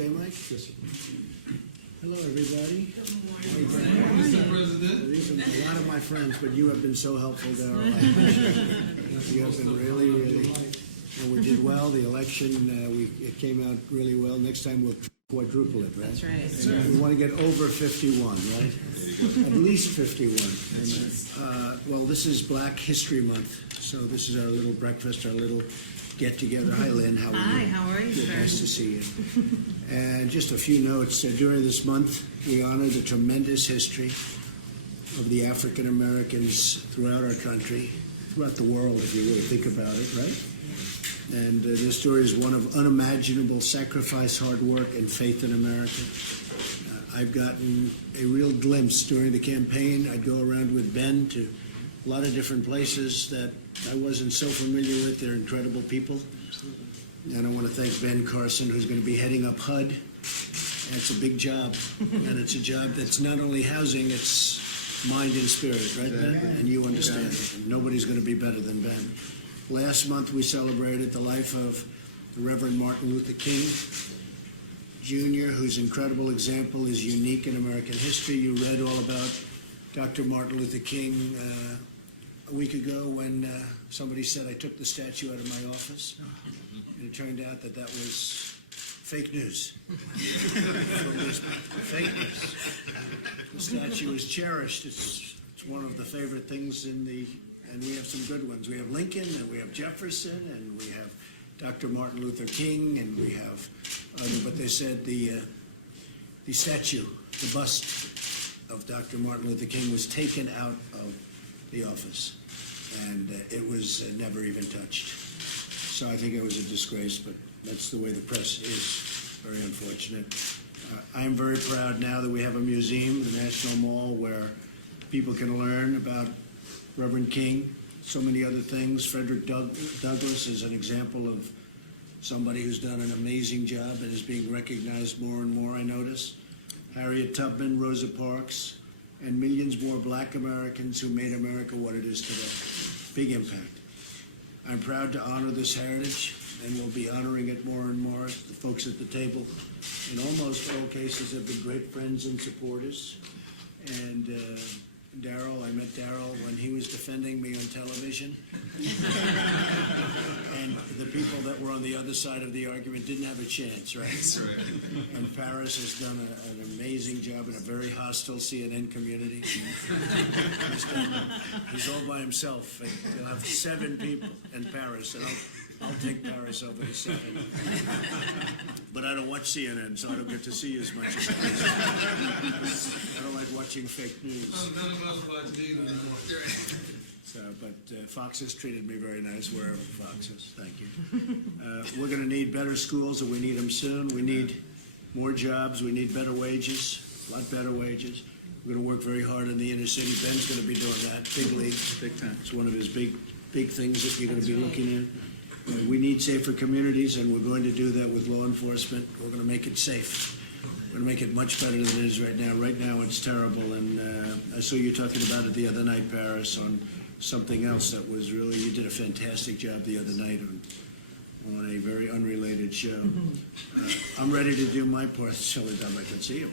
Okay, Mike? Hello, everybody. Mr. President. These are a lot of my friends, but you have been so helpful, Darrell. I appreciate it. You have been really, and we did well. The election, it came out really well. Next time we'll quadruple it, right? That's right. And we want to get over 51, right? At least 51. And, well, this is Black History Month, so this is our little breakfast, our little get-together. Hi, Lynn. How are you? Hi, how are you, Good, sir? nice to see you. And just a few notes. During this month, we honor the tremendous history of the African Americans throughout our country, throughout the world, if you really think about it, right? And this story is one of unimaginable sacrifice, hard work, and faith in America. I've gotten a real glimpse during the campaign. I'd go around with Ben to a lot of different places that I wasn't so familiar with. They're incredible people. And I want to thank Ben Carson, who's going to be heading up HUD. That's a big job. And it's a job that's not only housing, it's mind and spirit, right, Ben? And you understand it. And nobody's going to be better than Ben. Last month, we celebrated the life of the Reverend Martin Luther King Jr., whose incredible example is unique in American history. You read all about Dr. Martin Luther King a week ago when somebody said I took the statue out of my office. And it turned out that was fake news. Fake news. The statue is cherished. It's one of the favorite things and we have some good ones. We have Lincoln, and we have Jefferson, and we have Dr. Martin Luther King, and we have but they said the statue, the bust of Dr. Martin Luther King was taken out of the office, and it was never even touched. So I think it was a disgrace, but that's the way the press is. Very unfortunate. I am very proud now that we have a museum, the National Mall, where people can learn about Reverend King, so many other things. Frederick Douglass is an example of somebody who's done an amazing job and is being recognized more and more, I notice. Harriet Tubman, Rosa Parks, and millions more Black Americans who made America what it is today. Big impact. I'm proud to honor this heritage, and we'll be honoring it more and more. The folks at the table, in almost all cases, have been great friends and supporters. And Darrell, I met Darrell when he was defending me on television. And the people that were on the other side of the argument didn't have a chance, right? That's right. And Paris has done an amazing job in a very hostile CNN community. He's all by himself. He'll have 7 people in Paris, and I'll take Paris over the 7. But I don't watch CNN, so I don't get to see as much as I don't like watching fake news. None of us watch news anymore. So, but Fox has treated me very nice, wherever Fox is. Thank you. We're going to need better schools, and we need them soon. We need more jobs. We need better wages, a lot better wages. We're going to work very hard in the inner city. Ben's going to be doing that, big leagues. Big time. It's one of his big things that you're going to be looking at. We need safer communities, and we're going to do that with law enforcement. We're going to make it safe. We're going to make it much better than it is right now. Right now, it's terrible, and I saw you talking about it the other night, Paris, on something else that was really, you did a fantastic job the other night on a very unrelated show. I'm ready to do my part. It's the only time I can see you.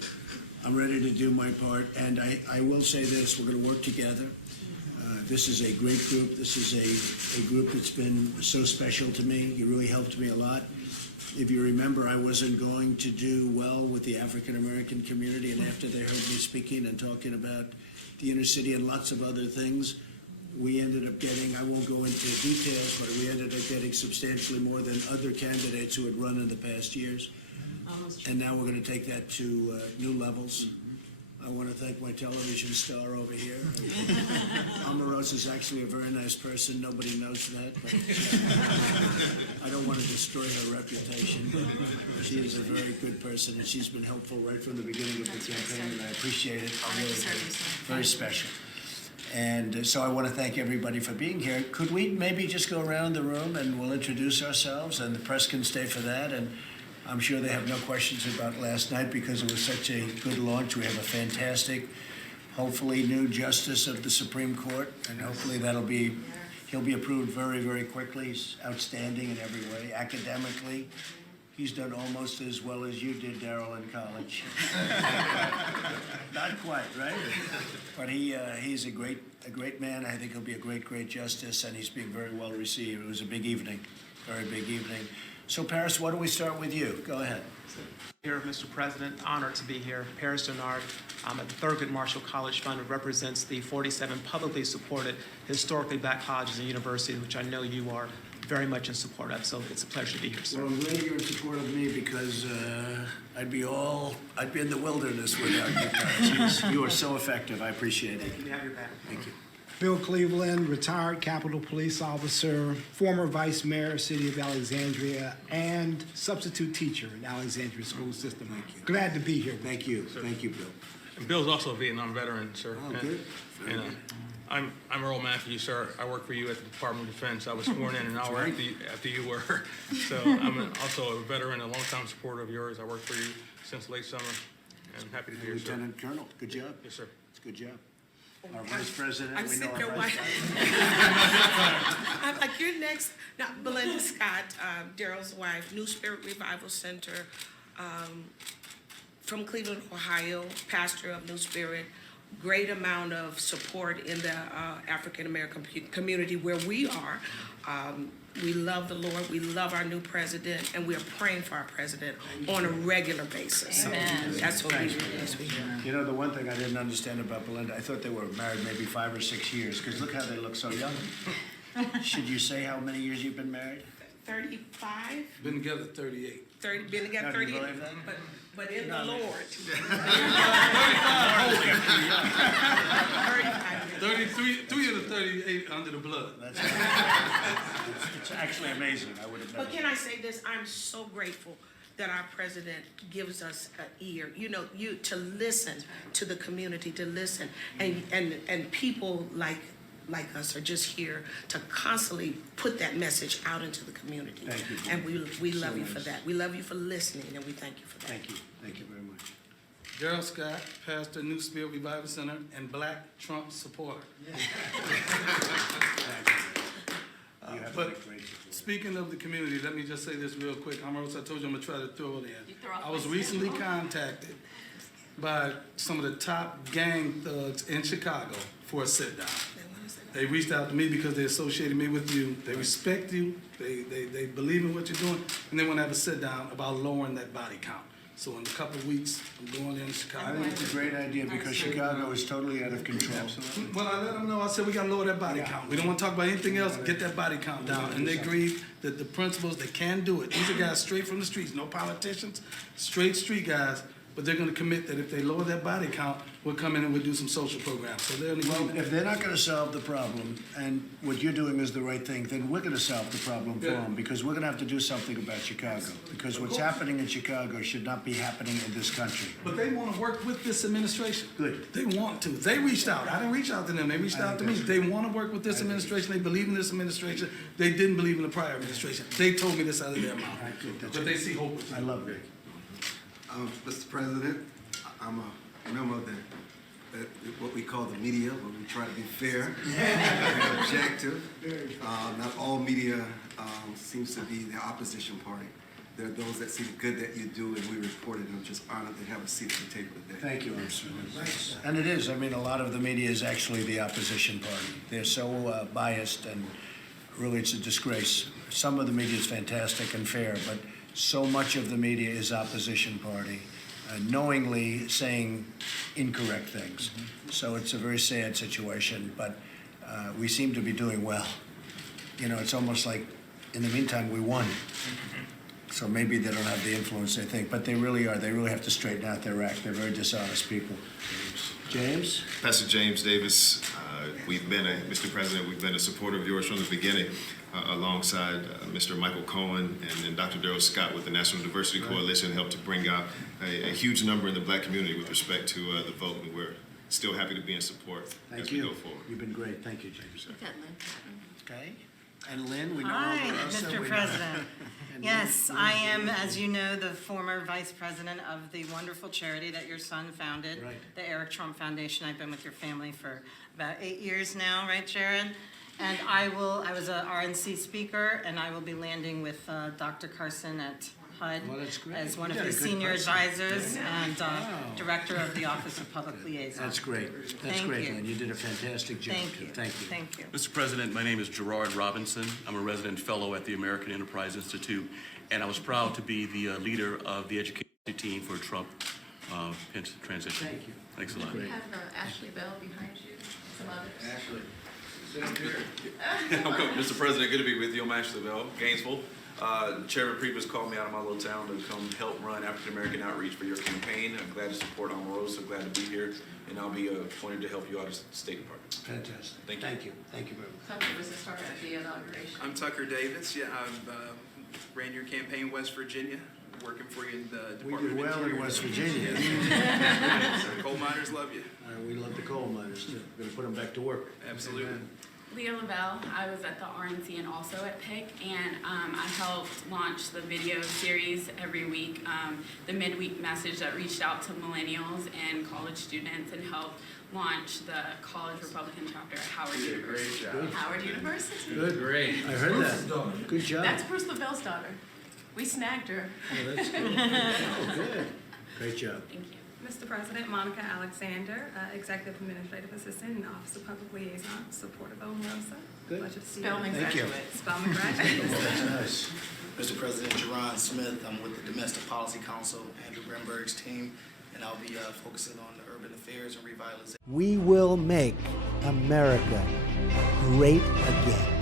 I'm ready to do my part, and I will say this, we're going to work together. This is a great group. This is a group that's been so special to me. You really helped me a lot. If you remember, I wasn't going to do well with the African American community, and after they heard me speaking and talking about the inner city and lots of other things, we ended up getting, I won't go into details, but we ended up getting substantially more than other candidates who had run in the past years. And now we're going to take that to new levels. I want to thank my television star over here. Omarosa is actually a very nice person. Nobody knows that. But I don't want to destroy her reputation, but she is a very good person, and she's been helpful right from the beginning of the campaign, and I appreciate it. Really, very special. And so I want to thank everybody for being here. Could we maybe just go around the room and we'll introduce ourselves, and the press can stay for that. And I'm sure they have no questions about last night because it was such a good launch. We have a fantastic, hopefully, new justice of the Supreme Court, and hopefully he'll be approved very, very quickly. He's outstanding in every way, academically, He's done almost as well as you did, Darrell, in college. Not quite, right? But he's a great man. I think he'll be a great justice, and he's being very well received. It was a big evening, very big evening. So, Paris, why don't we start with you? Go ahead. Here, Mr. President, honored to be here. Paris Denard at the Thurgood Marshall College Fund represents the 47 publicly supported historically black colleges and universities, which I know you are very much in support of. So it's a pleasure to be here, sir. Well, I'm glad you're in support of me because I'd be in the wilderness without you guys. You are so effective. I appreciate it. Thank you to have your back. Thank you. Bill Cleveland, retired Capitol Police Officer, former Vice Mayor, City of Alexandria, and substitute teacher in Alexandria School System. Thank you. Glad to be here. Thank you. Thank you, Bill. And Bill's also a Vietnam veteran, sir. Oh, good. Very And, good. I'm Earl Matthews, sir. I work for you at the Department of Defense. I was sworn in an hour after you were. So I'm also a veteran, a longtime supporter of yours. I worked for you since late summer, and I'm happy to be here, sir. Lieutenant Colonel, good job. Yes, sir. It's a good job. Our Vice President, I'm we know sick our your Vice wife. President. I'm like, you're next. Now, Belinda Scott, Darrell's wife, New Spirit Revival Center, from Cleveland, Ohio, pastor of New Spirit. Great amount of support in the African-American community where we are. We love the Lord, we love our new president, and we are praying for our president on a regular basis. So that's what we do. Yes, we do. You know, the one thing I didn't understand about Belinda, I thought they were married maybe 5 or 6 years, because look how they look so young. Should you say how many years you've been married? 35, Been together 38. 30, been together Now, do you 30, believe that? but in the Lord. 33 of the 38 under the blood. That's it's actually amazing. I would have never. But can I say this? I'm so grateful that our president gives us an ear, to listen to the community, to listen. And people like us are just here to constantly put that message out into the community. Thank you. And we love So you for nice. that. We love you for listening, and we thank you for that. Thank you. Thank you very much. Darrell Scott, pastor, New Spirit Revival Center, and Black Trump supporter. You have but- a great support. Speaking of the community, let me just say this real quick. I told you I'm gonna try to throw it in. throw out I was my recently contacted by some of the top gang thugs in Chicago for a sit down. They reached out to me because they associated me with you. They respect you. They believe in what you're doing, and they want to have a sit down about lowering that body count. So in a couple of weeks, I'm going in I Chicago. think it's a great idea because Chicago is totally out of control. Well, I let them know, I said, we gotta lower that body count. We don't wanna talk about anything else, get that body count down. And they agreed that the principals, they can do it. These are guys straight from the streets, no politicians, straight street guys. But they're gonna commit that if they lower that body count, we'll come in and we'll do some social programs. So they're in Well, agreement. if they're not going to solve the problem, and what you're doing is the right thing, then we're going to solve the problem for Yeah. them, because we're going to have to do something about Chicago. Because what's happening in Chicago should not be happening in this country. But they wanna work with this administration. Good. They want to. They reached out. I didn't reach out to them. They reached out to me. They wanna work with this administration. They believe in this administration. They didn't believe in the prior administration. They told me this out of their mouth. Good. That's But they see hope. I love it. Mr. President, I'm a member of what we call the media, but we try to be fair and objective. Not all media seems to be the opposition party. There are those that see the good that you do, and we report it, and I'm just honored to have a seat at the table today. Thank you, Mr. And it is. I mean, a lot of the media is actually the opposition party. They're so biased, and really it's a disgrace. Some of the media is fantastic and fair, but so much of the media is opposition party, knowingly saying incorrect things. So it's a very sad situation, but we seem to be doing well. You know, it's almost like, in the meantime, we won. So maybe they don't have the influence they think, but they really are. They really have to straighten out their act. They're very dishonest people. James? Pastor James Davis, Mr. President, we've been a supporter of yours from the beginning, alongside Mr. Michael Cohen and Dr. Darrell Scott with the National Diversity Coalition, helped to bring out a huge number in the black community with respect to the vote, and we're still happy to be in support as we go forward. You've been great. Thank you, James. We've got Lynn Patton. Okay. And Lynn, we know Hi, her also. Mr. We know- President. And Yes, Lynn- I am, as you know, the former vice president of the wonderful charity that your son founded, Right. the Eric Trump Foundation. I've been with your family for about 8 years now, right, Sharon? And I was a RNC speaker, and I will be landing with Dr. Carson at HUD Well, that's great. as one You of got a the good senior person. advisors and Director of the Office of Public Liaison. That's great. That's Thank great, you. Lynn. You did a fantastic job. Thank you. Thank you. Thank you. Mr. President, my name is Gerard Robinson. I'm a resident fellow at the American Enterprise Institute, and I was proud to be the leader of the education team for Trump pension transition. Thank you. Thanks a lot. Great. We have Ashley Bell behind you, some others. Mr. President, good to be with you. I'm Ashley Bell, Gainesville. Chairman Priebus called me out of my little town to come help run African American outreach for your campaign. I'm glad to support Omarosa, glad to be here, and I'll be appointed to help you out as State Department. Fantastic. Thank you. Thank you. Thank you very much. Some of us have started at the inauguration. I'm Tucker Davis. Yeah, I've ran your campaign in West Virginia, working for you in the We Department do of well Interior. in West Virginia. Coal miners love you. We love the coal miners too. We're going to put them back to work. Absolutely. Leah Lavelle, I was at the RNC and also at PIC, and I helped launch the video series every week, the midweek message that reached out to millennials and college students and helped launch the College Republican chapter at Howard University. Good. Howard University. Good. Great. I heard that. Good job. That's Bruce Lavelle's daughter. We snagged her. Oh, that's good. Oh, good. Great job. Thank you. Mr. President, Monica Alexander, Executive Administrative Assistant in the Office of Public Liaison, support of Omarosa. Good. Pleasure to see you. Spelman Thank you. graduate. Spelman graduate. That's nice. Mr. President, Jerron Smith, I'm with the Domestic Policy Council, Andrew Grimberg's team, and I'll be focusing on the urban affairs and revitalization. We will make America great again.